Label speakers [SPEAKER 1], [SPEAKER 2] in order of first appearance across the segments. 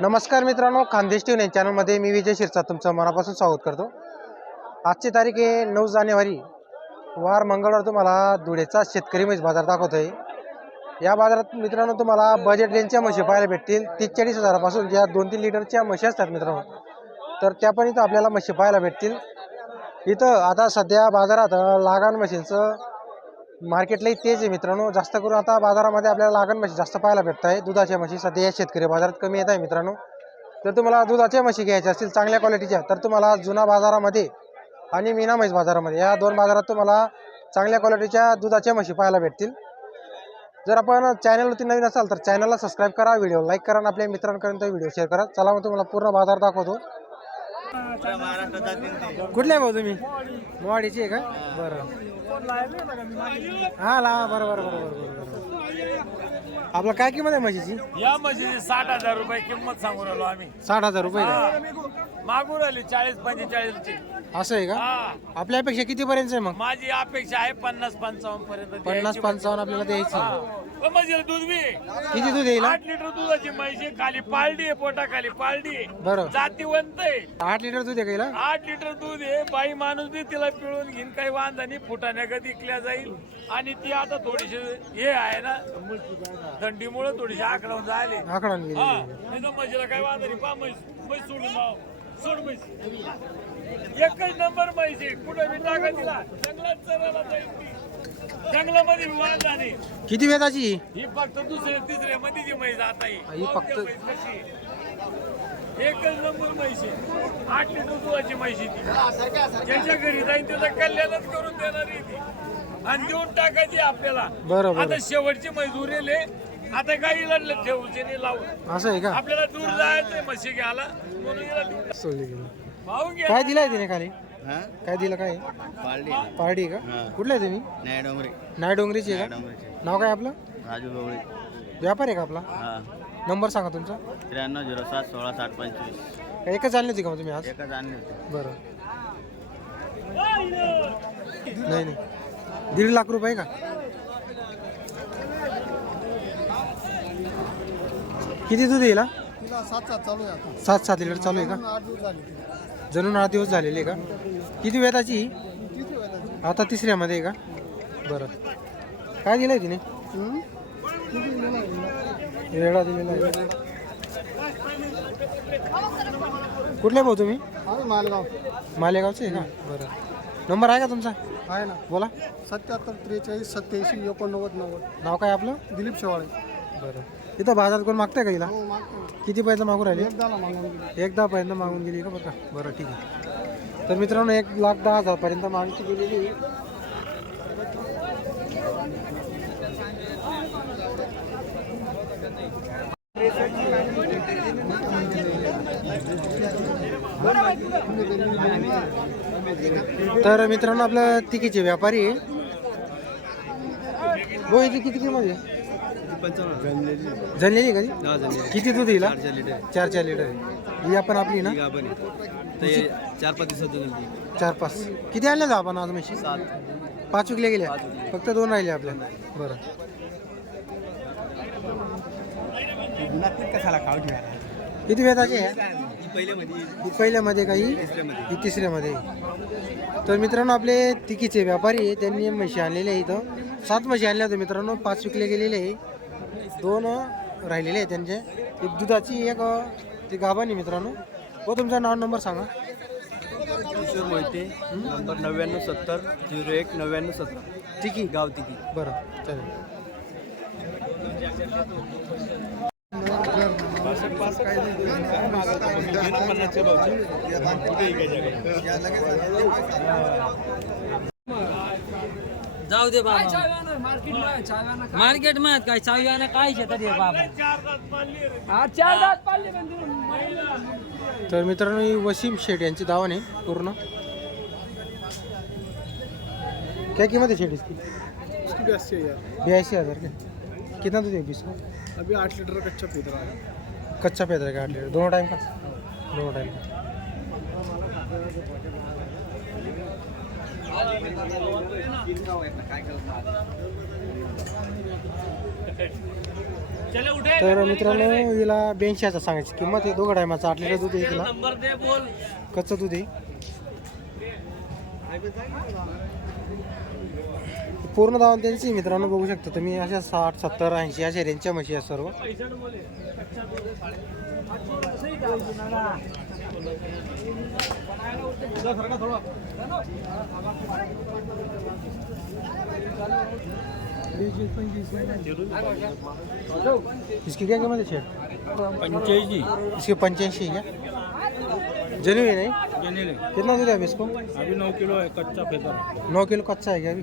[SPEAKER 1] नमस्कार मित्रांनो Khandesh T V चॅनलमध्ये मी विजय शिरसा तुमचं मनापासून स्वागत करतो. आजची तारीख आहे नऊ जानेवारी. वार मंगळवार तुम्हाला धुळेचा शेतकरी म्हैस बाजार दाखवतो आहे या बाजारात मित्रांनो तुम्हाला बजेट रेंजच्या म्हशी पाहायला भेटतील. तीस चाळीस हजारापासून ज्या दोन तीन लिटरच्या म्हशी असतात मित्रांनो तर त्या पण इथं आपल्याला म्हशी पाहायला भेटतील. इथं आता सध्या बाजारात लागान म्हशींचं मार्केटलाही तेज आहे मित्रांनो. जास्त करून आता बाजारामध्ये आपल्याला लागण म्हशी जास्त पाहायला भेटत आहे दुधाच्या म्हशी सध्या या शेतकरी बाजारात कमी येत आहे मित्रांनो. तर तुम्हाला दुधाच्या म्हशी घ्यायच्या असतील चांगल्या क्वालिटीच्या तर तुम्हाला जुना बाजारामध्ये आणि मीना म्हैस बाजारामध्ये या दोन बाजारात तुम्हाला चांगल्या क्वालिटीच्या दुधाच्या म्हशी पाहायला भेटतील. जर आपण चॅनलवरती नवीन असाल तर चॅनलला सबस्क्राईब करा व्हिडिओ लाईक करा आणि आपल्या मित्रांपर्यंत व्हिडिओ शेअर करा. चला मग तुम्हाला पूर्ण बाजार दाखवतो. कुठले आहे भाऊ तुम्ही? मोवाडीची आहे का? बरं. हा ला बरं बरं बरं बरं बरं आपलं काय किंमत आहे म्हशीची?
[SPEAKER 2] या म्हशीची साठ हजार रुपये किंमत सांगू राहिलो आम्ही.
[SPEAKER 1] साठ हजार रुपये का.
[SPEAKER 2] मागून राहिली चाळीस पंचेचाळीस ची
[SPEAKER 1] असं आहे का?
[SPEAKER 2] हा.
[SPEAKER 1] आपल्यापेक्षा किती पर्यंत आहे मग?
[SPEAKER 2] माझी अपेक्षा आहे पन्नास पंचावन्न पर्यंत
[SPEAKER 1] पन्नास
[SPEAKER 2] द्यायची.
[SPEAKER 1] पंचावन्न आपल्याला द्यायची.
[SPEAKER 2] म्हशीला दूध बी.
[SPEAKER 1] किती दूध येईल?
[SPEAKER 2] आठ लिटर दुधाची म्हशी खाली पालडी आहे पोटा खाली पालडी. आहे.
[SPEAKER 1] बरं
[SPEAKER 2] जातीवंत आहे.
[SPEAKER 1] आठ लिटर दूध आहे का?
[SPEAKER 2] आठ लिटर दूध आहे. बाई माणूस बी तिला पिळून घेईन काही वांधा नाही. फुटाण्या इकल्या जाईल. आणि ती आता थोडीशी हे आहे ना थंडीमुळे थोडीशी आकडावून जायले
[SPEAKER 1] आकडा
[SPEAKER 2] हा नाही तर म्हशीला काय वांधा नाही. पा म्हैस म्हैस सोडून जाव सोड म्हैस. एकच नंबर म्हैस आहे. कुठं बी टाका तिला. जंगलात चरायला जाईल ती. जंगलामध्ये वांधा नाही
[SPEAKER 1] किती वेताची ही?
[SPEAKER 2] फक्त दुसऱ्या तिसऱ्या मध्ये जी म्हैस आता ही.
[SPEAKER 1] ही फक्त-
[SPEAKER 2] म्हैस कशी आहे? एकच नंबर आहे. आठ लिटर दुधाची आहे ती. ज्याच्या घरी जाईल त्याचं कल्याणच करून देणार आहे ती. आणि देऊन टाकायची आपल्याला.
[SPEAKER 1] बरं बरं
[SPEAKER 2] आता शेवटची म्हैस उरेल आहे. आता काही लढलं ठेवूचे नाही लावून.
[SPEAKER 1] असं आहे का?
[SPEAKER 2] आपल्याला दूर जायचंय म्हशी घ्यायला. म्हणून हिला दूर
[SPEAKER 1] सोडली गेली.
[SPEAKER 2] भाऊ घे
[SPEAKER 1] काय दिलंय तिने खाली?
[SPEAKER 3] हा?
[SPEAKER 1] काय दिलं काय? पार्टी आहे. का? कुठलं आहे तुम्ही?
[SPEAKER 3] नाही डोंगरे.
[SPEAKER 1] नाय डोंगरीची आहे का
[SPEAKER 3] डोंगरेचे.
[SPEAKER 1] नाव काय आपलं?
[SPEAKER 3] राजू गवळी.
[SPEAKER 1] व्यापार आहे का आपला?
[SPEAKER 3] हा.
[SPEAKER 1] नंबर सांगा तुमचा.
[SPEAKER 3] त्र्याण्णव झिरो सात सोळा साठ पंचवीस.
[SPEAKER 1] एकच आणली होती का मग तुम्ही आज?
[SPEAKER 3] एकच आणली होती.
[SPEAKER 1] बरं. नाही नाही. दीड लाख रुपये का? किती दूध येईल हा?
[SPEAKER 4] तिला सात सात चालू आहे
[SPEAKER 1] सात सात लिटर चालू आहे का?
[SPEAKER 4] आठ दिवस झाले.
[SPEAKER 1] जणून आठ दिवस झालेले आहे का? किती वेताची ही?
[SPEAKER 4] झाली?
[SPEAKER 1] आता तिसऱ्यामध्ये आहे का? बरं. काय तिने?
[SPEAKER 4] दिलं नाही तिला?
[SPEAKER 1] वेळा दिलेला आहे. कुठले भाऊ तुम्ही?
[SPEAKER 4] मालगाव
[SPEAKER 1] मालेगावचे आहे का? बरं. नंबर आहे का तुमचा?
[SPEAKER 4] आहे ना.
[SPEAKER 1] बोला.
[SPEAKER 4] सत्याहत्तर त्रेचाळीस सत्याऐंशी एकोणनव्वद नव्वद.
[SPEAKER 1] नाव काय आपलं?
[SPEAKER 4] दिलीप शेवाळे.
[SPEAKER 1] बरं. इथं बाजारात कोण मागताय का हिला?
[SPEAKER 4] हो.
[SPEAKER 1] किती पर्यंत मागू राहिले?
[SPEAKER 4] एकदा मागून
[SPEAKER 1] पर्यंत मागून गेली का बरं? का बरं ठीक आहे. तर मित्रांनो एक लाख दहा हजारपर्यंत मागणी गेलेली. तर मित्रांनो आपलं तिकीचे व्यापारी आहे. याची किती किंमत आहे? झालेली का ती? किती दूध येईल हा? चार चार लिटर आहे. ही आपण आपली ना?
[SPEAKER 3] चार पाच दिवसात
[SPEAKER 1] चार पाच. किती आणल्या जा आपण आज म्हशी?
[SPEAKER 3] सात.
[SPEAKER 1] पाच विकले गेल्या? फक्त दोन राहिले आपल्या. बरं. किती वेताचे आहे
[SPEAKER 3] पहिले मध्ये
[SPEAKER 1] ही पहिल्यामध्ये काही ही? तिसऱ्यामध्ये. तर मित्रांनो आपले तिकीचे व्यापारी आहे त्यांनी म्हशी आणलेले आहे इथं सात म्हशी आणल्या होत्या मित्रांनो. पाच विकले गेलेले आहे. दोन राहिलेले आहे त्यांचे. एक दुधाची एक ती आहे मित्रांनो. व तुमचा नाव नंबर सांगा.
[SPEAKER 3] किशोर मोहिते नंबर नव्याण्णव सत्तर झिरो एक नव्याण्णव सत्तर.
[SPEAKER 1] तिकी
[SPEAKER 3] गाव तिकी
[SPEAKER 1] बरं चालेल.
[SPEAKER 5] जाऊ दे बाबा. मार्केटमध्ये काय? चाव्यानं काय शेतात ये बाबा? चार दात पाळले
[SPEAKER 1] तर मित्रांनो ही वसीम शेठ यांची दावण आहे पूर्ण. क्या कीमत है शेठ इसकी?
[SPEAKER 4] इसकी है
[SPEAKER 1] बयासी हज़ार के? कितना दूध है बीस को?
[SPEAKER 4] अभी आठ लीटर कच्चा पीत रहा है।
[SPEAKER 1] कच्चा पैदा रहेगा आठ लीटर. दोनों टाइम का? दोनों टाइम का. तर मित्रांनो हिला ब्याऐंशी हजार सांगायची किंमत आहे. दोघं टायमाचं आठ लिटर दूध आहे तिला
[SPEAKER 2] नंबर दे बोल.
[SPEAKER 1] कच्चं दूध आहे. पूर्ण दावण त्यांची मित्रांनो. बघू शकता तुम्ही अशा साठ सत्तर ऐंशी अशा रेंजच्या म्हशी आहेत सर्व. इसकी क्या कीमत है
[SPEAKER 3] पंच्याऐंशी
[SPEAKER 1] इसके पंच्याऐंशी है? क्या है नहीं?
[SPEAKER 3] गेलेले
[SPEAKER 1] कितना दूध है अभी इसको?
[SPEAKER 3] अभी नऊ किलो आहे कच्चा फेदर
[SPEAKER 1] नौ किलो कच्चा है क्या अभी?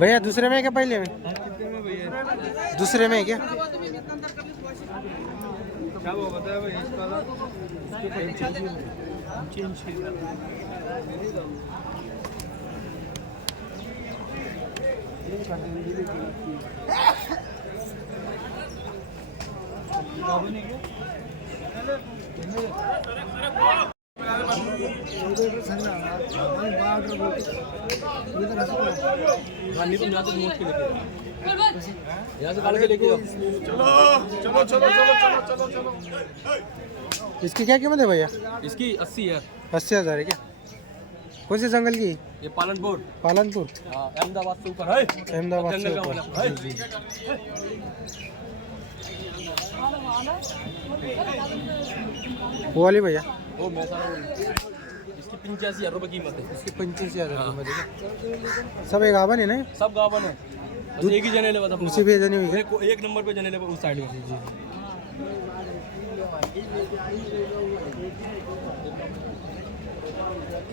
[SPEAKER 1] भैया दूसरे में है क्या पहले में? दूसरे में है क्या?
[SPEAKER 3] क्या वो बताया इसका यहाँ से काट के लेके
[SPEAKER 1] इसकी क्या कीमत है भैया?
[SPEAKER 3] इसकी अस्सी है।
[SPEAKER 1] अस्सी हज़ार है क्या? कौन से जंगल की?
[SPEAKER 3] ये पालनपुर।
[SPEAKER 1] पालनपुर।
[SPEAKER 3] हाँ, अहमदाबाद से ऊपर। है।
[SPEAKER 1] अहमदाबाद से
[SPEAKER 3] जंगल का
[SPEAKER 1] ऊपर।
[SPEAKER 3] मतलब है।
[SPEAKER 1] जी, जी। वो वाली भैया?
[SPEAKER 3] वो मैं सारा इसकी पंचासी हज़ार रुपये कीमत है।
[SPEAKER 1] इसकी पंचवीस हज़ार है? सब एक आवन है ना
[SPEAKER 3] सब गावन है। बस एक ही जने ले बता
[SPEAKER 1] उसी पे जनी हुई है
[SPEAKER 3] एक, एक नंबर पे जने ले उस साइड में। जी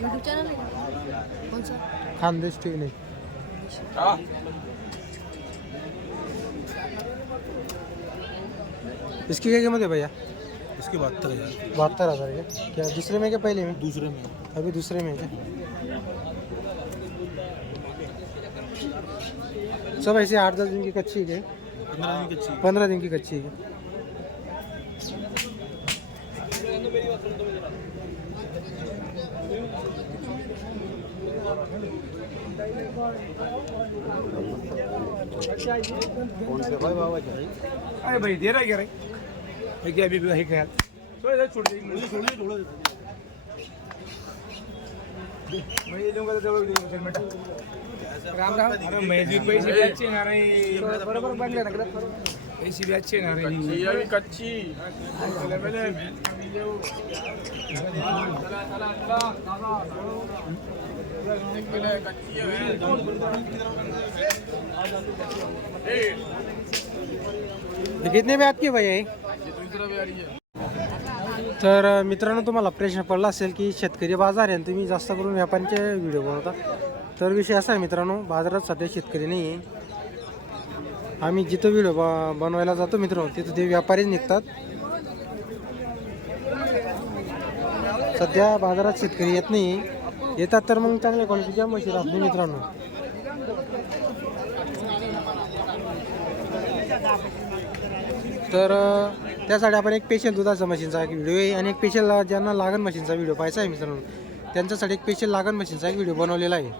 [SPEAKER 6] यूट्यूब चैनल है? कौन सा?
[SPEAKER 1] खानदेश टी नहीं
[SPEAKER 3] हाँ।
[SPEAKER 1] इसकी क्या कीमत है भैया?
[SPEAKER 3] इसके बहत्तर हज़ार।
[SPEAKER 1] बहत्तर हज़ार क्या क्या दूसरे में क्या पहले में?
[SPEAKER 3] दूसरे में।
[SPEAKER 1] अभी दूसरे में है क्या? सब ऐसे आठ दस दिन की कच्ची है
[SPEAKER 3] पंद्रह दिन की अच्छी
[SPEAKER 1] पंद्रह दिन की कच्ची है
[SPEAKER 4] अरे भाई दे रहा है क्या रे? है क्या अभी भी है क्या छोड़ दे छोड़ दे छोड़ दे छोड़ दे मैं ये दूंगा तो जरूर दूंगा चल बेटा राम राम। अरे मैं भी पैसे भी अच्छे ना रहे। बरोबर बनले ना पैसे भी अच्छे ना रहे। ये भी कच्ची।
[SPEAKER 1] हे कितने ब्यात की भैया हे? तर मित्रांनो तुम्हाला प्रश्न पडला असेल की शेतकरी बाजार आहे आणि तुम्ही जास्त करून व्यापाऱ्यांचे व्हिडिओ बनवता. तर विषय असा आहे मित्रांनो बाजारात सध्या शेतकरी नाही आहे. आम्ही जिथं व्हिडिओ ब बनवायला जातो मित्रांनो तिथं ते व्यापारीच निघतात. सध्या बाजारात शेतकरी येत नाही. येतात तर मग चांगल्या क्वालिटीच्या मशीन असते मित्रांनो. तर त्यासाठी आपण एक पेशल दुधाचा मशीनचा एक व्हिडिओ आहे आणि एक पेशल ज्यांना लागण मशीनचा व्हिडिओ पाहायचा आहे मित्रांनो त्यांच्यासाठी एक पेशल लागण मशीनचा एक व्हिडिओ बनवलेला आहे.